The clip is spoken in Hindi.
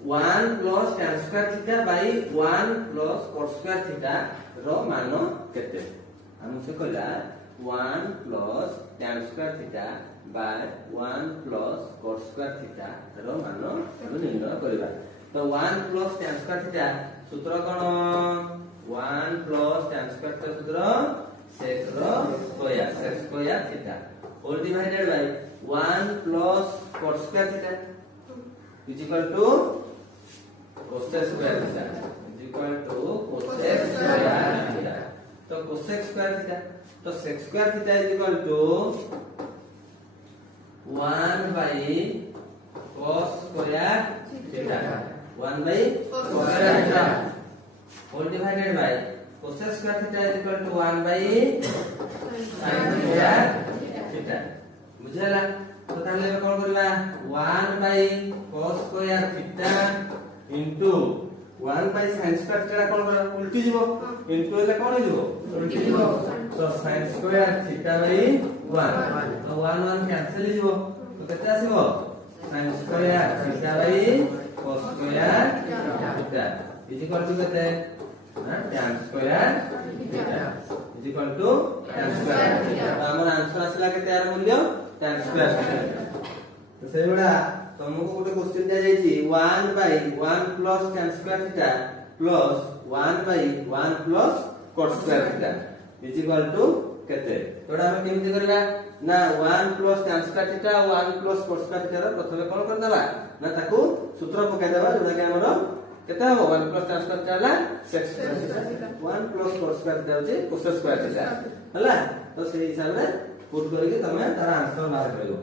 1 plus tan square theta by 1 plus cos square theta रो मान केते हम से कहला 1 plus tan square theta by 1 plus cos square theta रो मान हम निर्णय करबा। तो 1 प्लस tan स्क्वायर थीटा सूत्र कोन 1 प्लस tan स्क्वायर थीटा सूत्र sec रो square sec square theta whole divided by 1 plus cos square theta is equal to cosec square theta is equal to cosec square theta. तो cosec स्क्वायर थीटा तो sec square theta is equal to 1 by cos square theta 1 by cos square theta whole divided by cosec square theta is equal to 1 by sin square theta बुझला। तो ताले कोन करला 1 by cos square theta into 1 by sin square theta कोन उल्टी जीवो into ले कोन जीवो उल्टी जीवो। तो sin square थीटा by 1 तो 1 1 कैंसिल जीवो तो केते आसीबो sin square theta by cos square theta is equal to केते tan square theta is equal to tan square theta. हमर आंसर आसला केते यार मूल्य tan square थीटा। तो सेबडा तुमको गोटे क्वेश्चन दिया जायछि 1 by 1 plus tan square theta plus 1 by 1 plus cos square theta is equal to केते। तोडा हम केमिति करबा ना 1 प्लस tan स्क्वायर थीटा और 1 प्लस cos स्क्वायर थीटा रो प्रथमे कोन कर देबा ना ताकू सूत्र पकाय देबा जोना के हमरो केते हो 1 प्लस tan स्क्वायर थीटा ला sec square theta 1 plus cos square theta होची cos स्क्वायर थीटा हला। तो से हिसाब रे पुट करके तमे तार आंसर बाहर करियो।